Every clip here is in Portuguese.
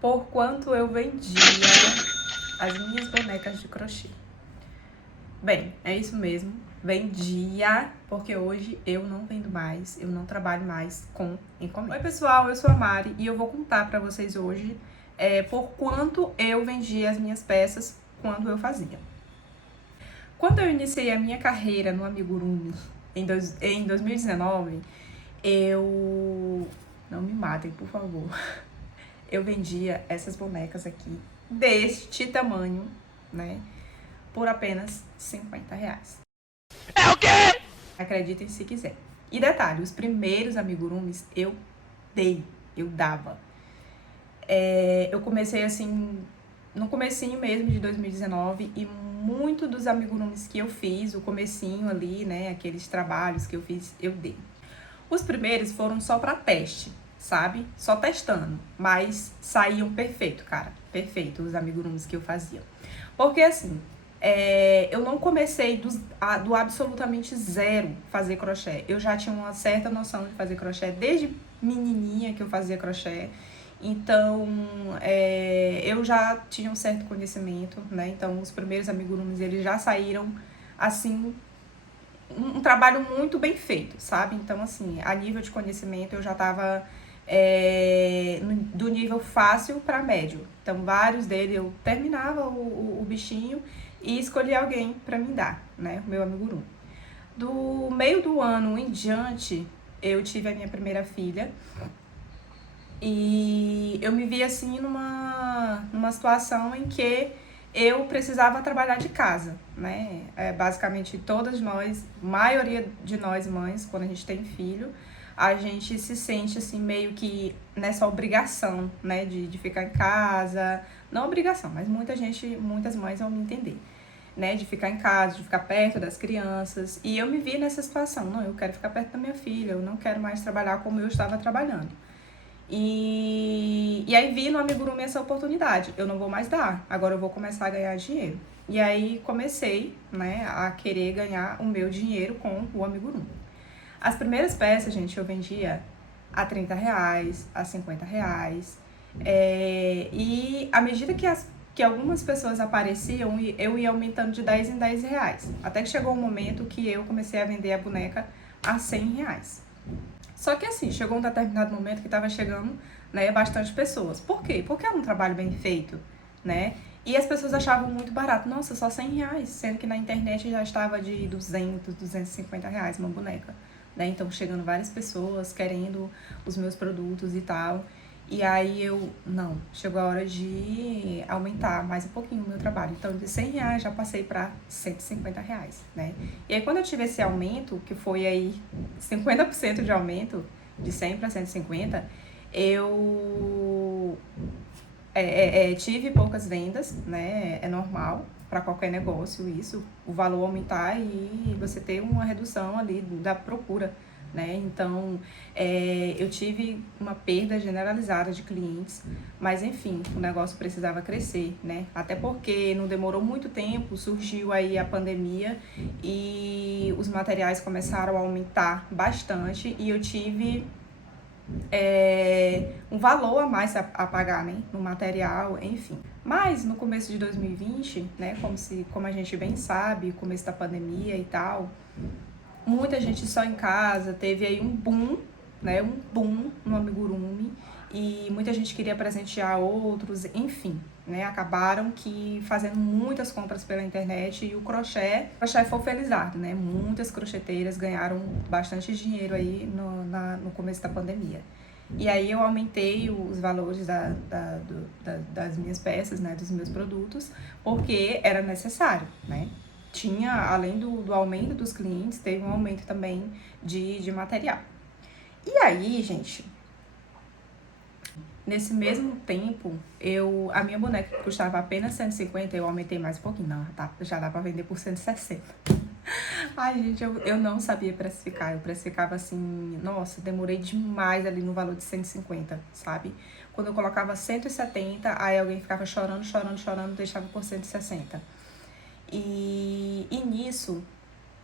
por quanto eu vendia as minhas bonecas de crochê. Bem, é isso mesmo, vendia, porque hoje eu não vendo mais, eu não trabalho mais com encomenda. Oi pessoal, eu sou a Mari e eu vou contar pra vocês hoje por quanto eu vendia as minhas peças quando eu fazia. Quando eu iniciei a minha carreira no Amigurumi em 2019, eu... Não me matem, por favor. Eu vendia essas bonecas aqui, deste tamanho, né? Por apenas R$50. É o quê? Acreditem se quiser. E detalhe, os primeiros amigurumis eu dava. Eu comecei assim, no comecinho mesmo de 2019 e muito dos amigurumis que eu fiz, o comecinho ali, né, aqueles trabalhos que eu fiz, eu dei. Os primeiros foram só pra teste, sabe? Só testando, mas saíam perfeito, cara. Perfeito os amigurumis que eu fazia. Porque assim, eu não comecei do absolutamente zero fazer crochê. Eu já tinha uma certa noção de fazer crochê desde menininha que eu fazia crochê. Então, eu já tinha um certo conhecimento, né? Então, os primeiros amigurumis, eles já saíram, assim, um trabalho muito bem feito, sabe? Então, assim, a nível de conhecimento, eu já tava do nível fácil para médio. Então, vários deles, eu terminava o bichinho e escolhia alguém para me dar, né? O meu amigurumi. Do meio do ano em diante, eu tive a minha primeira filha. E eu me vi assim numa situação em que eu precisava trabalhar de casa, né? Basicamente todas nós, maioria de nós mães, quando a gente tem filho, a gente se sente assim meio que nessa obrigação, né? De ficar em casa, não obrigação, mas muitas mães vão me entender, né? De ficar em casa, de ficar perto das crianças. E eu me vi nessa situação, não, eu quero ficar perto da minha filha, eu não quero mais trabalhar como eu estava trabalhando. E aí vi no Amigurumi essa oportunidade. Eu não vou mais dar, agora eu vou começar a ganhar dinheiro. E aí comecei, né, a querer ganhar o meu dinheiro com o Amigurumi. As primeiras peças, gente, eu vendia a R$30, a R$50. E à medida que algumas pessoas apareciam, eu ia aumentando de 10 em 10 reais. Até que chegou um momento que eu comecei a vender a boneca a R$100. Só que assim, chegou um determinado momento que estava chegando, né, bastante pessoas. Por quê? Porque era um trabalho bem feito, né? E as pessoas achavam muito barato. Nossa, só R$100, sendo que na internet já estava de 200, R$250 uma boneca, né? Então, chegando várias pessoas querendo os meus produtos e tal. E aí não, chegou a hora de aumentar mais um pouquinho o meu trabalho. Então, de R$100 já passei para R$150, né? E aí, quando eu tive esse aumento, que foi aí 50% de aumento, de 100 para 150, eu tive poucas vendas, né? É normal para qualquer negócio isso, o valor aumentar e você ter uma redução ali da procura, né? Então, eu tive uma perda generalizada de clientes, mas enfim, o negócio precisava crescer, né? Até porque não demorou muito tempo, surgiu aí a pandemia e os materiais começaram a aumentar bastante e eu tive um valor a mais a pagar, né, no material, enfim. Mas no começo de 2020, né, como a gente bem sabe, começo da pandemia e tal, muita gente só em casa, teve aí um boom, né, no Amigurumi, e muita gente queria presentear outros, enfim, né, acabaram que fazendo muitas compras pela internet e o crochê foi felizardo, né, muitas crocheteiras ganharam bastante dinheiro aí no começo da pandemia. E aí eu aumentei os valores das minhas peças, né, dos meus produtos, porque era necessário, né. Tinha, além do aumento dos clientes, teve um aumento também de material. E aí, gente, nesse mesmo tempo, a minha boneca que custava apenas 150, eu aumentei mais um pouquinho. Não, já dá pra vender por 160. Ai, gente, eu não sabia precificar. Eu precificava assim, nossa, demorei demais ali no valor de 150, sabe? Quando eu colocava 170, aí alguém ficava chorando, deixava por 160. E nisso,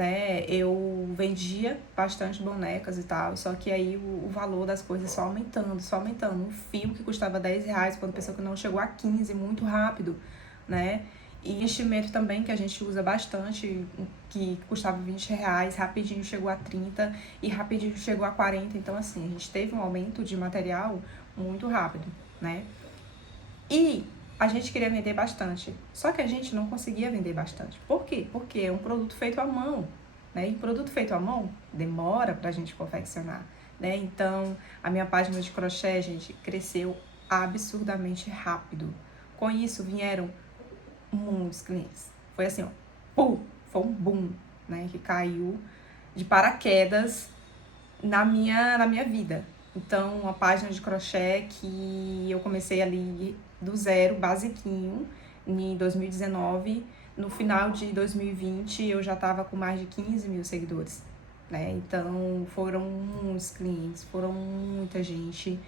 né, eu vendia bastante bonecas e tal, só que aí o valor das coisas só aumentando, só aumentando. Um fio que custava R$10, quando pensou que não chegou a 15, muito rápido, né? E enchimento também, que a gente usa bastante, que custava R$20, rapidinho chegou a 30 e rapidinho chegou a 40. Então, assim, a gente teve um aumento de material muito rápido, né? E a gente queria vender bastante, só que a gente não conseguia vender bastante. Por quê? Porque é um produto feito à mão, né? E produto feito à mão demora pra gente confeccionar, né? Então, a minha página de crochê, gente, cresceu absurdamente rápido. Com isso, vieram muitos clientes. Foi assim, ó, pum, foi um boom, né? Que caiu de paraquedas na minha vida. Então, uma página de crochê que eu comecei ali do zero, basiquinho, em 2019. No final de 2020, eu já estava com mais de 15 mil seguidores, né? Então, foram muitos clientes, foram muita gente.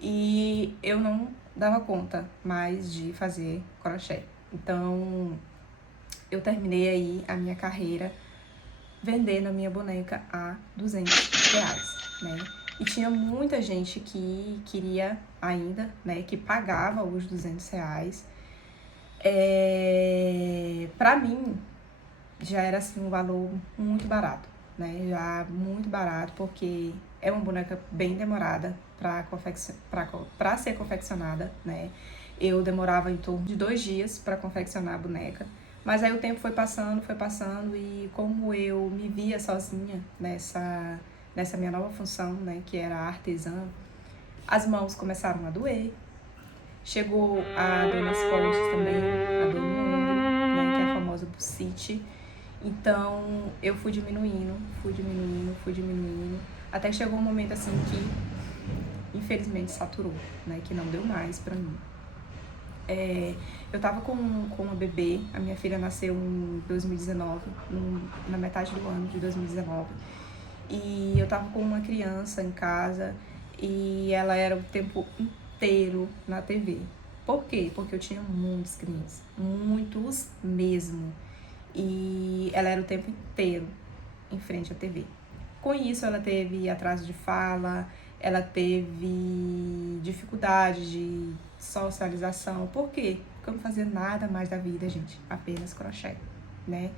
E eu não dava conta mais de fazer crochê. Então, eu terminei aí a minha carreira vendendo a minha boneca a R$200, né? E tinha muita gente que queria ainda, né? Que pagava os R$200. Pra mim, já era assim um valor muito barato, né? Já muito barato, porque é uma boneca bem demorada pra ser confeccionada, né? Eu demorava em torno de 2 dias para confeccionar a boneca. Mas aí o tempo foi passando, e como eu me via sozinha nessa minha nova função, né, que era artesã, as mãos começaram a doer, chegou a dor nas costas também, a dor no ombro, né, que é a famosa bursite. Então eu fui diminuindo, até que chegou um momento assim que infelizmente saturou, né, que não deu mais pra mim. Eu tava com uma bebê, a minha filha nasceu em 2019, na metade do ano de 2019. E eu tava com uma criança em casa e ela era o tempo inteiro na TV. Por quê? Porque eu tinha muitos clientes, muitos mesmo. E ela era o tempo inteiro em frente à TV. Com isso, ela teve atraso de fala, ela teve dificuldade de socialização. Por quê? Porque eu não fazia nada mais da vida, gente, apenas crochê, né?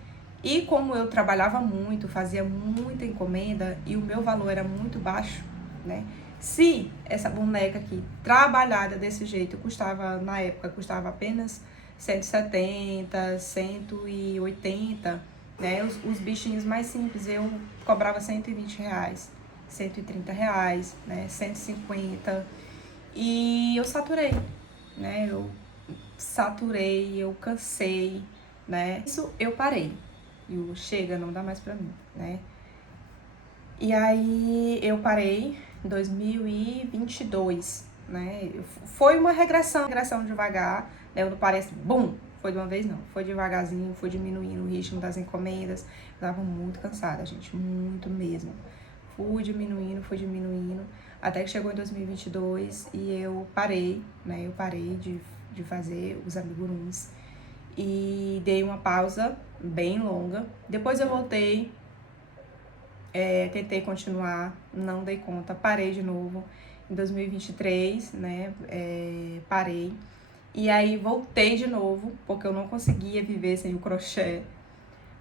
E como eu trabalhava muito, fazia muita encomenda e o meu valor era muito baixo, né? Se essa boneca aqui, trabalhada desse jeito, na época, custava apenas 170, 180, né? Os bichinhos mais simples eu cobrava R$120, R$130, né? 150. E eu saturei, né? Eu cansei, né? Isso eu parei. E chega, não dá mais pra mim, né? E aí eu parei em 2022, né? Foi uma regressão devagar, né? Eu não parei assim, bum, foi de uma vez não. Foi devagarzinho, foi diminuindo o ritmo das encomendas. Eu tava muito cansada, gente, muito mesmo. Fui diminuindo, até que chegou em 2022 e eu parei, né? Eu parei de fazer os amigurumis e dei uma pausa bem longa. Depois eu voltei, tentei continuar, não dei conta, parei de novo. Em 2023, né, parei. E aí voltei de novo, porque eu não conseguia viver sem o crochê.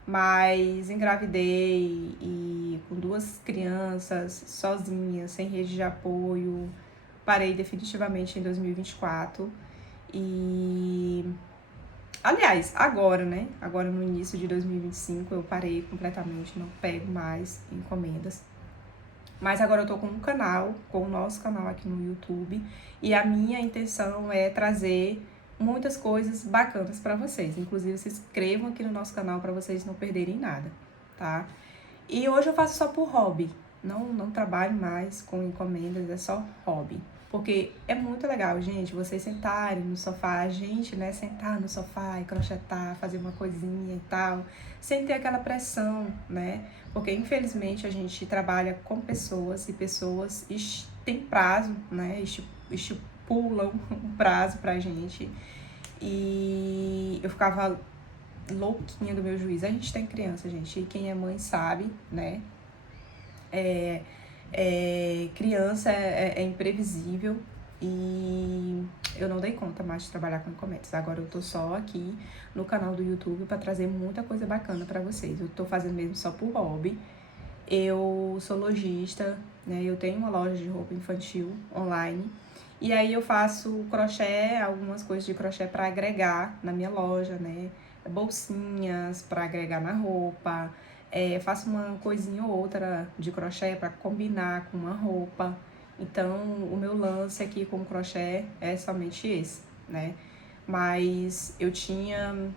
Mas engravidei e com 2 crianças, sozinha, sem rede de apoio, parei definitivamente em 2024. E aliás, agora, né? Agora no início de 2025 eu parei completamente, não pego mais encomendas. Mas agora eu tô com um canal, com o nosso canal aqui no YouTube, e a minha intenção é trazer muitas coisas bacanas pra vocês. Inclusive, se inscrevam aqui no nosso canal pra vocês não perderem nada, tá? E hoje eu faço só por hobby, não trabalho mais com encomendas, é só hobby. Porque é muito legal, gente, vocês sentarem no sofá, a gente, né, sentar no sofá e crochetar, fazer uma coisinha e tal, sem ter aquela pressão, né? Porque, infelizmente, a gente trabalha com pessoas e pessoas têm prazo, né? Estipulam um prazo pra gente. E eu ficava louquinha do meu juiz. A gente tem criança, gente, e quem é mãe sabe, né? Criança é imprevisível e eu não dei conta mais de trabalhar com encomendas. Agora eu tô só aqui no canal do YouTube para trazer muita coisa bacana para vocês. Eu tô fazendo mesmo só por hobby. Eu sou lojista, né? Eu tenho uma loja de roupa infantil online. E aí eu faço crochê, algumas coisas de crochê para agregar na minha loja, né? Bolsinhas para agregar na roupa. Faço uma coisinha ou outra de crochê para combinar com uma roupa. Então, o meu lance aqui com o crochê é somente esse, né? Mas eu tinha...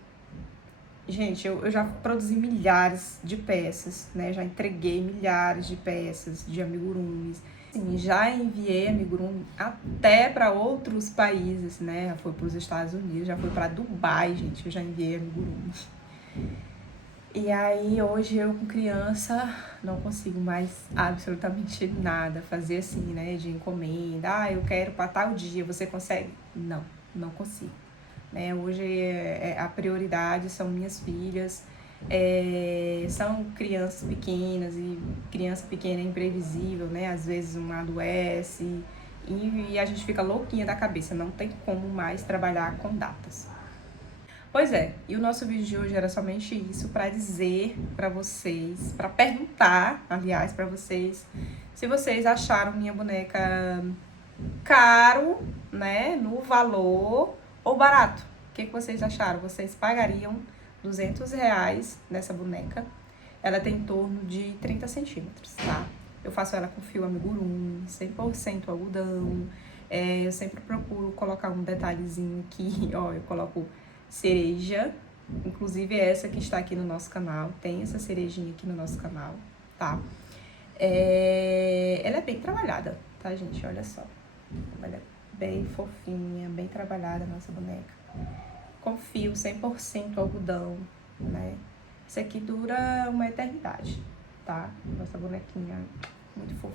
Gente, eu já produzi milhares de peças, né? Já entreguei milhares de peças de amigurumis. Assim, já enviei amigurumi até para outros países, né? Já foi para os Estados Unidos, já foi para Dubai, gente. Eu já enviei amigurumi. E aí, hoje eu com criança não consigo mais absolutamente nada fazer assim, né? De encomenda. Ah, eu quero para tal dia, você consegue? Não, não consigo. Né? Hoje a prioridade são minhas filhas, são crianças pequenas e criança pequena é imprevisível, né? Às vezes uma adoece e a gente fica louquinha da cabeça, não tem como mais trabalhar com datas. Pois é, e o nosso vídeo de hoje era somente isso, para dizer para vocês, para perguntar, aliás, para vocês, se vocês acharam minha boneca caro, né, no valor ou barato. O que vocês acharam? Vocês pagariam R$200 nessa boneca? Ela tem em torno de 30 centímetros, tá? Eu faço ela com fio amigurumi, 100% algodão. Eu sempre procuro colocar um detalhezinho aqui, ó, eu coloco cereja, inclusive essa que está aqui no nosso canal, tem essa cerejinha aqui no nosso canal, tá? Ela é bem trabalhada, tá, gente? Olha só. Ela é bem fofinha, bem trabalhada a nossa boneca. Com fio 100% algodão, né? Isso aqui dura uma eternidade, tá? Nossa bonequinha muito fofinha.